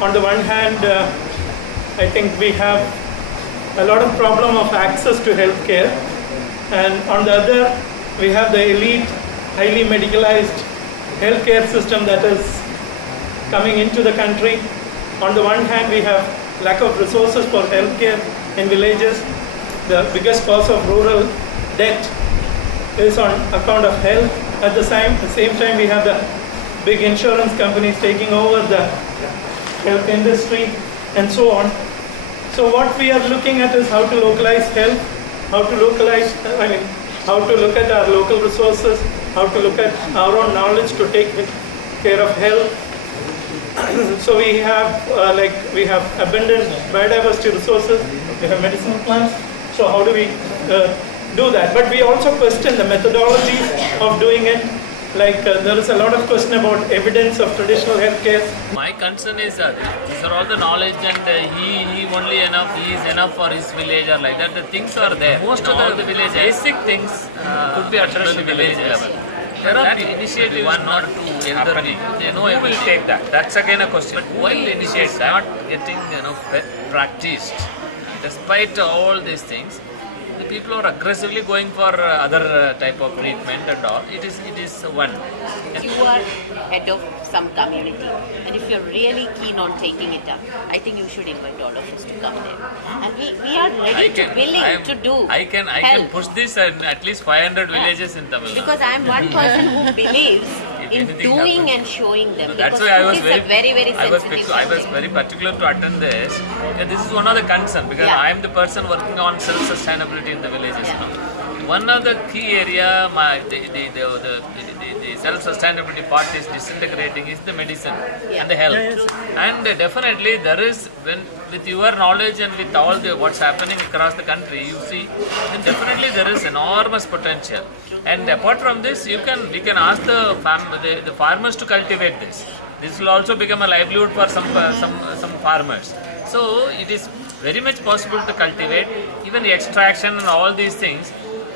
On the one hand, I think we have a lot of problem of access to healthcare, and on the other, we have the elite, highly medicalized healthcare system that is coming into the country. On the one hand, we have lack of resources for healthcare in villages. The biggest cause of rural death is on account of health. At the same time, we have the big insurance companies taking over the health industry and so on. So what we are looking at is how to localize health, how to look at our local resources, how to look at our own knowledge to take care of health. So we have abundant biodiversity resources, we have medicinal plants. So how do we do that? But we also question the methodology of doing it. There is a lot of question about evidence of traditional healthcare. My concern is these are all the knowledge, and he is enough for his village or like that. The things are there. Most of the village basic things could be addressed at the village level. There are initiatives, one or two happening. They know who will take that. That's again a question. But why initiate not getting practiced? Despite all these things, the people are aggressively going for other type of treatment and all. It is one. You are head of some community, and if you're really keen on taking it up, I think you should invite all of us to come there. And we are willing to do. I can push this in at least 500 villages in Tamil Nadu. Because I am one person who believes in doing and showing them. That's why I was very particular to attend this. This is one of the concerns, because I am the person working on self-sustainability in the villages now. One of the key area, the self-sustainability part is disintegrating, is the medicine and the health. And definitely there is, with your knowledge and with all what's happening across the country, you see, then definitely there is enormous potential. And apart from this, we can ask the farmers to cultivate this. This will also become a livelihood for some farmers. So it is very much possible to cultivate, even the extraction and all these things.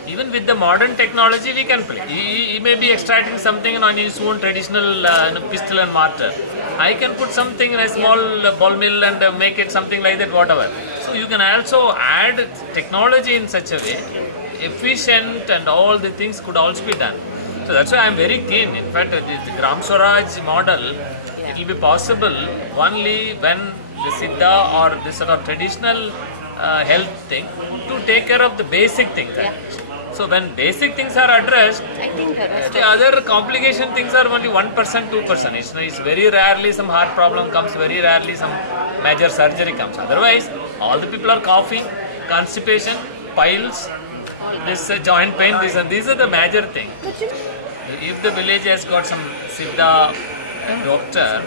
Even with the modern technology, we can play. He may be extracting something on his own traditional pestle and mortar. I can put something in a small ball mill and make it something like that, whatever. So you can also add technology in such a way, efficient, and all the things could also be done. So that's why I am very keen. In fact, the Gram Swaraj model, it will be possible only when the Siddha or this sort of traditional health thing to take care of the basic things. So when basic things are addressed, I think the other complication things are only 1%, 2%. It's very rarely some heart problem comes, very rarely some major surgery comes. Otherwise, all the people are coughing, constipation, piles, this joint pain, these are the major things. If the village has got some Siddha doctor,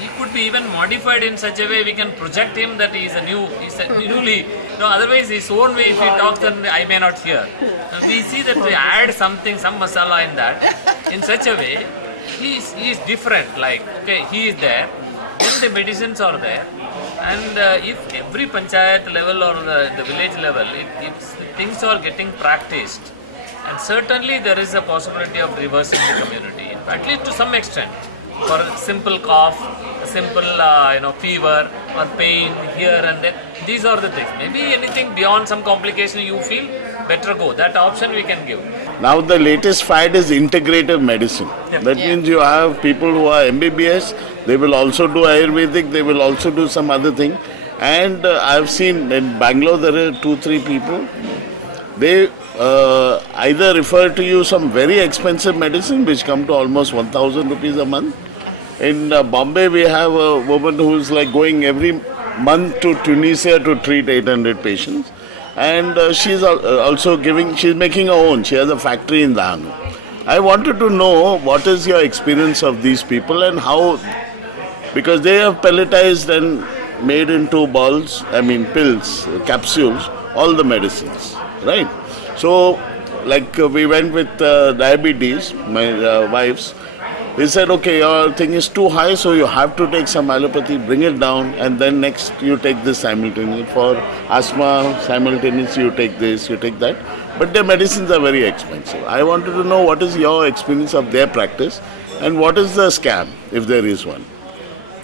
he could be even modified in such a way we can project him that he's newly. Otherwise his own way if he talks, then I may not hear. We see that we add something, some masala in that, in such a way he is different. Like, okay, he is there, then the medicines are there, and if every panchayat level or the village level, if things are getting practiced, and certainly there is a possibility of reversing the community, at least to some extent. For a simple cough, a simple fever or pain here and there, these are the things. Maybe anything beyond some complication you feel, better go. That option we can give. Now the latest fad is integrative medicine. That means you have people who are MBBS, they will also do Ayurvedic, they will also do some other thing. And I've seen in Bangalore there are 2-3 people, they either refer to you some very expensive medicine which come to almost 1,000 rupees a month. In Bombay we have a woman who is like going every month to Tunisia to treat 800 patients, and she's also she's making her own. She has a factory in Dahanu. I wanted to know what is your experience of these people and how, because they have pelletized and made into balls, pills, capsules, all the medicines, right? So, like we went with diabetes, my wife's. He said, okay, your thing is too high, so you have to take some allopathy, bring it down, and then next you take this simultaneously. For asthma, simultaneously you take this, you take that. But their medicines are very expensive. I wanted to know what is your experience of their practice and what is the scam, if there is one.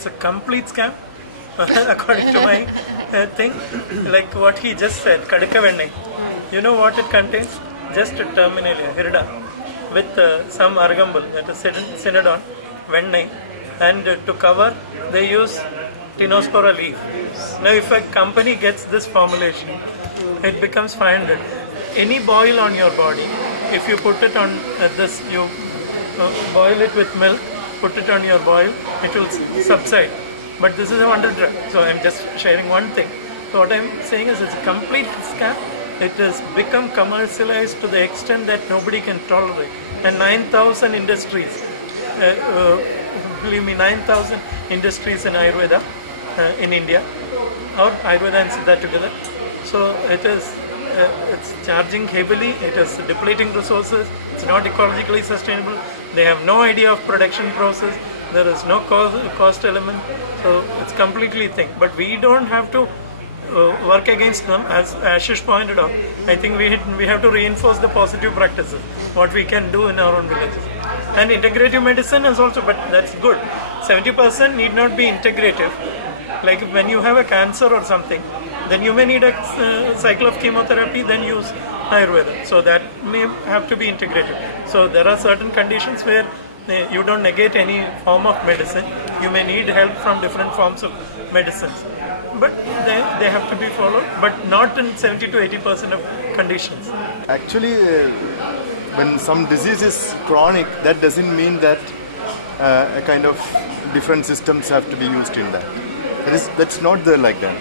it's a complete scam, according to my thing. Like what he just said, Kadika Vennai. You know what it contains? Just a terminalia, hirda, with some argambul, that is synodon, Vennai, and to cover, they use Tinospora leaf. Now, if a company gets this formulation, it becomes 500. Any boil on your body, if you put it on this, you boil it with milk, put it on your boil, it will subside. But this is a wonder drug, so I'm just sharing one thing. So what I'm saying is it's a complete scam. It has become commercialized to the extent that nobody can tolerate. And 9,000 industries, believe me, 9,000 industries in Ayurveda in India, or Ayurveda and Siddha together. So it is, it's charging heavily, it is depleting resources, it's not ecologically sustainable, they have no idea of production process, there is no cost element, so it's completely thing. But we don't have to work against them, as Ashish pointed out. I think we have to reinforce the positive practices, what we can do in our own villages. And integrative medicine is also, but that's good. 70% need not be integrative. Like when you have a cancer or something, then you may need a cycle of chemotherapy, then use Ayurveda. So that may have to be integrated. So there are certain conditions where you don't negate any form of medicine. You may need help from different forms of medicines. But they have to be followed, but not in 70 to 80% of conditions. Actually, when some disease is chronic, that doesn't mean that a kind of different systems have to be used in that. That's not there like that.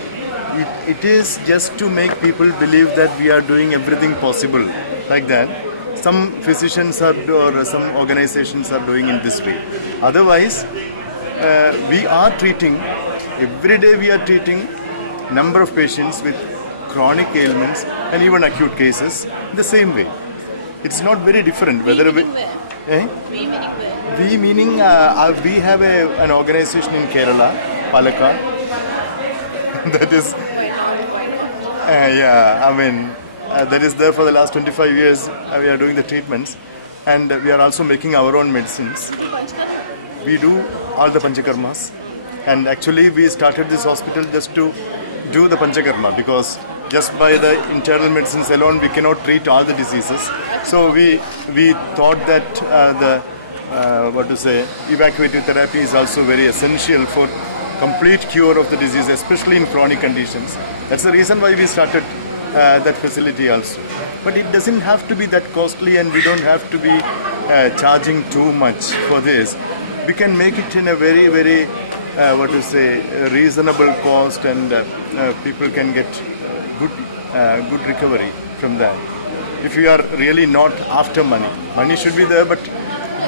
It is just to make people believe that we are doing everything possible like that. Some physicians are, or some organizations are doing in this way. Otherwise, we are treating, every day we are treating number of patients with chronic ailments and even acute cases the same way. It's not very different. Whether we meaning we have an organization in Kerala, Palakkad. That is, that is there for the last 25 years. We are doing the treatments, and we are also making our own medicines. We do all the panchakarmas, and actually we started this hospital just to do the panchakarma, because just by the internal medicines alone we cannot treat all the diseases. So we thought that evacuative therapy is also very essential for complete cure of the disease, especially in chronic conditions. That's the reason why we started that facility also. But it doesn't have to be that costly, and we don't have to be charging too much for this. We can make it in a very, very reasonable cost, and people can get good recovery from that. If you are really not after money, money should be there, but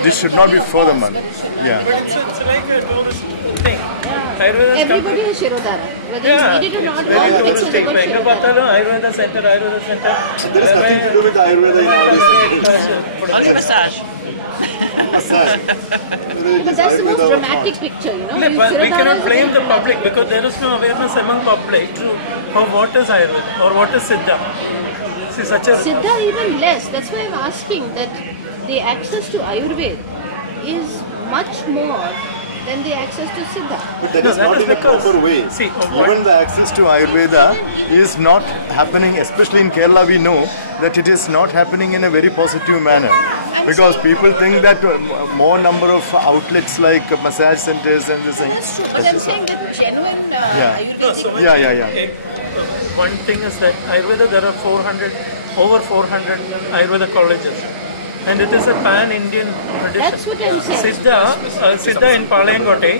this should not be for the money. Yeah. But it's like a tourist thing. Everybody is Shirodhara. Whether it's needed or not, all very touristic. Ayurveda Center. There is nothing to do with Ayurveda. Only massage. But that's the most dramatic picture, you know. We cannot blame the public, because there is no awareness among public of what is Ayurveda or what is Siddha. See, Siddha even less. That's why I'm asking that the access to Ayurveda is much more than the access to Siddha. But that is not in a proper way. See, even the access to Ayurveda is not happening, especially in Kerala. We know that it is not happening in a very positive manner, because people think that more number of outlets like massage centers and this thing. But I'm saying that genuine Ayurvedic. Yeah. One thing is that Ayurveda, there are over 400 Ayurveda colleges. And it is a pan-Indian tradition. That's what I'm saying. Siddha in Palayangote,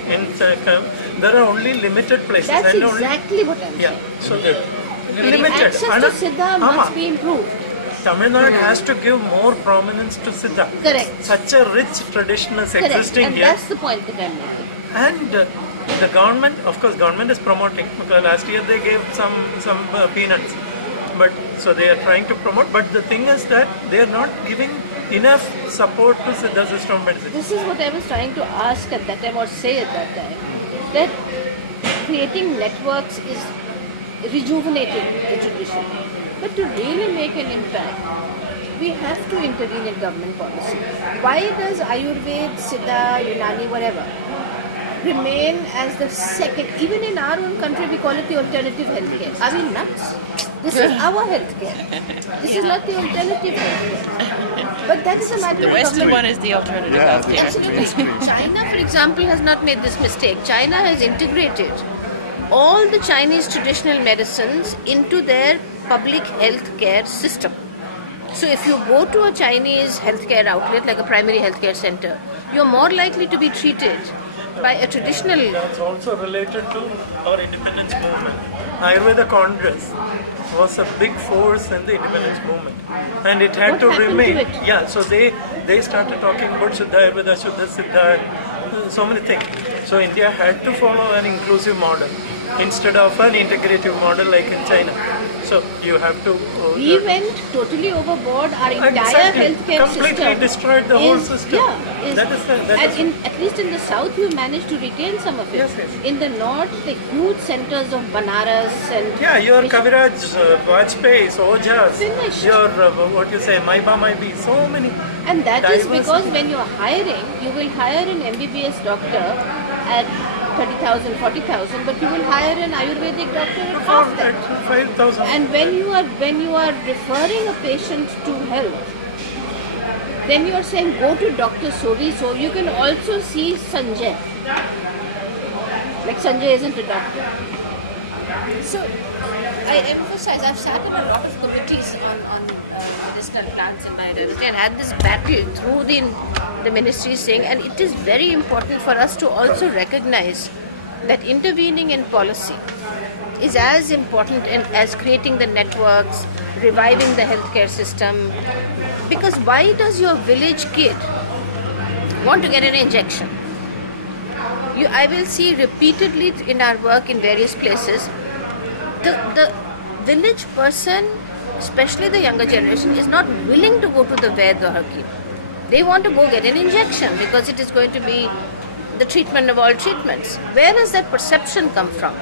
there are only limited places. That's exactly what I'm saying. Yeah, so The access to Siddha must be improved. Tamil Nadu has to give more prominence to Siddha. Correct. Such a rich tradition is existing here. And that's the point that I'm making. And the government, of course, government is promoting, because last year they gave some peanuts. But so they are trying to promote, but the thing is that they are not giving enough support to Siddha system medicine. This is what I was trying to ask at that time, or say at that time, that creating networks is rejuvenating the tradition. But to really make an impact, we have to intervene in government policy. Why does Ayurveda, Siddha, Unani, whatever, remain as the second. Even in our own country, we call it the alternative healthcare. Are we nuts? This is our healthcare. This is not the alternative healthcare. But that is a matter The of Western government. one is the alternative healthcare. Absolutely. China, for example, has not made this mistake. China has integrated all the Chinese traditional medicines into their public healthcare system. So if you go to a Chinese healthcare outlet like a primary healthcare center, you're more likely to be treated by a traditional. That's also related to our independence movement. Ayurveda Congress was a big force in the independence movement, and it had What to happened remain. to it? Yeah, so they started talking about Siddha Ayurveda, Shuddha Siddha, so many things. So India had to follow an inclusive model instead of an integrative model like in China. So you have to. We went totally overboard. Our entire healthcare completely system destroyed the whole system. Yeah, That is the- at least in the south, we managed to retain some of it. Yes, yes. In the north, the huge centers of Banaras and Yeah, your which- Kaviraj, Vajpayee, Ojas, Finished. your what you say, Maiba Maibi, so many. And that is Diversity. because when you are hiring, you will hire an MBBS doctor at 30,000, 40,000, but you will hire an Ayurvedic doctor at half that. 5,000. And when you are referring a patient to health, then you are saying go to Dr. So you can also see Sanjay. Like Sanjay isn't a doctor. So, I emphasize, I've sat in a lot of committees on medicinal plants in my university And had this battle through the ministry saying, and it is very important for us to also recognize that intervening in policy is as important as creating the networks, reviving the healthcare system. Because why does your village kid want to get an injection? I will see repeatedly in our work in various places, the village person, especially the younger generation, is not willing to go to the Vaid or Hakim. They want to go get an injection because it is going to be the treatment of all treatments. Where does that perception come from?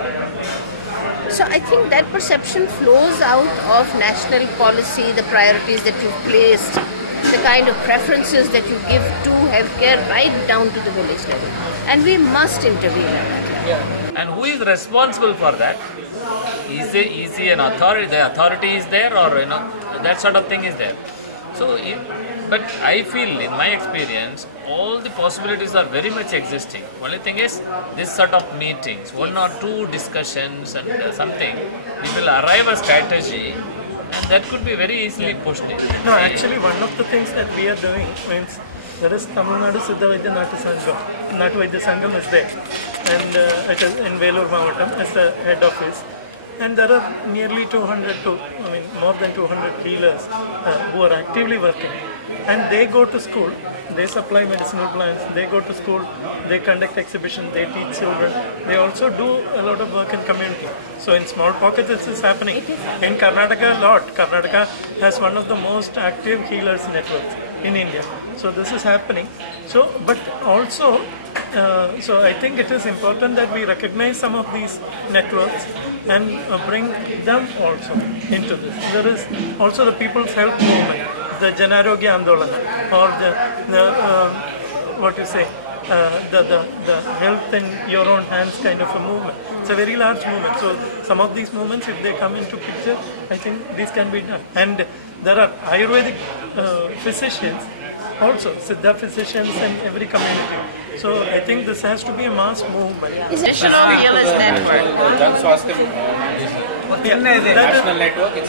So I think that perception flows out of national policy, the priorities that you've placed, the kind of preferences that you give to healthcare right down to the village level. And we must intervene in that. Yeah. And who is responsible for that? Is he an authority? The authority is there, or that sort of thing is there. So, but I feel, in my experience, all the possibilities are very much existing. Only thing is, this sort of meetings, 1 or 2 discussions and something, we will arrive a strategy, and that could be very easily pushed in. No, actually, one of the things that we are doing means there is Tamil Nadu Siddha Vaidya Natu Sangam. Natu Vaidya Sangam is there, and it is in Velur Mavatam as the head office. And there are nearly more than 200 healers who are actively working. And they go to school, they supply medicinal plants, they go to school, they conduct exhibitions, they teach children. They also do a lot of work in community. So in small pockets this is happening. In Karnataka, a lot. Karnataka has one of the most active healers networks in India. So this is happening. So, but also, so I think it is important that we recognize some of these networks and bring them also into this. There is also the People's Health Movement, the Janarogya Andolana, or the health in your own hands kind of a movement. It's a very large movement. So some of these movements, if they come into picture, I think this can be done. And there are Ayurvedic physicians, also Siddha physicians in every community. So I think this has to be a mass movement. National Healers Network. Jan Swasthya National Network. It's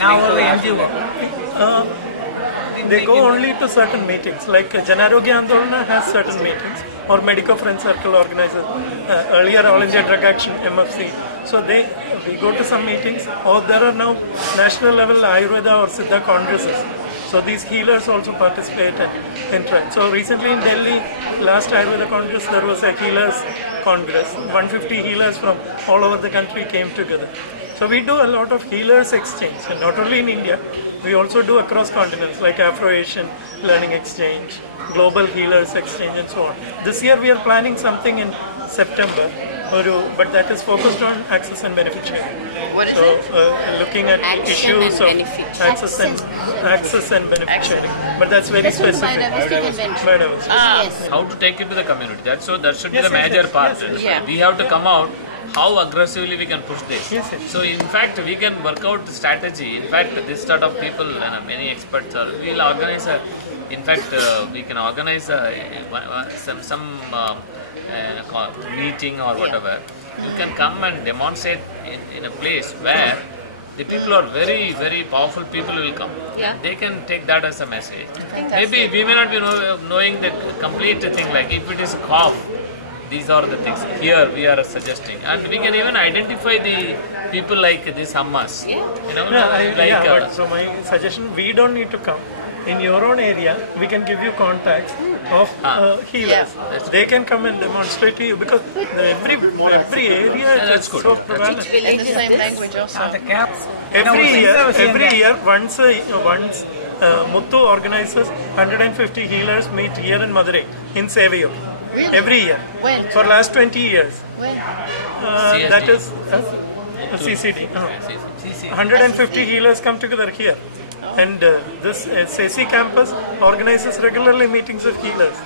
They go only to certain meetings, like Janarogya Andolana has certain meetings, or Medico Friend Circle organizes, earlier All India Drug Action, MFC. So we go to some meetings, or there are now national level Ayurveda or Siddha congresses. So these healers also participate and interact. So recently in Delhi, last Ayurveda Congress, there was a healers congress. 150 healers from all over the country came together. So we do a lot of healers exchange, and not only in India, we also do across continents like Afro-Asian Learning Exchange, Global Healers Exchange, and so on. This year we are planning something in September, but that is focused on access and benefit sharing. What is so, it? Looking at Action issues and of benefit. access and benefit sharing. But that's very That's what specific. biodiversity convention. Biodiversity. Yes. How to take it to the community. That should be Yes, the yes, major yes, part. yes, yes. We have to come out how aggressively we can push this. Yes, yes. So in fact, we can work out the strategy. In fact, this sort of people and many experts we'll organize in fact, we can organize some meeting or whatever. You can come and demonstrate in a place where the people are very, very powerful people will come. Yeah. They can take that as a message. think that's Maybe we may not be knowing the complete thing, like if it is cough, these are the things. Here we are suggesting. And we can even identify the people like these Hammas. Yeah. But so my suggestion, we don't need to come. In your own area, we can give you contacts of healers. Yeah. They can come and demonstrate to you because every area that's is good. so That's prevalent. Which village is this? Every year, once Muthu organizes 150 healers meet here in Madurai in Sevayur. Really? Every year. When? For last 20 years. When? That is CCD. 150 healers come together here. And this SAC campus organizes regularly meetings of healers.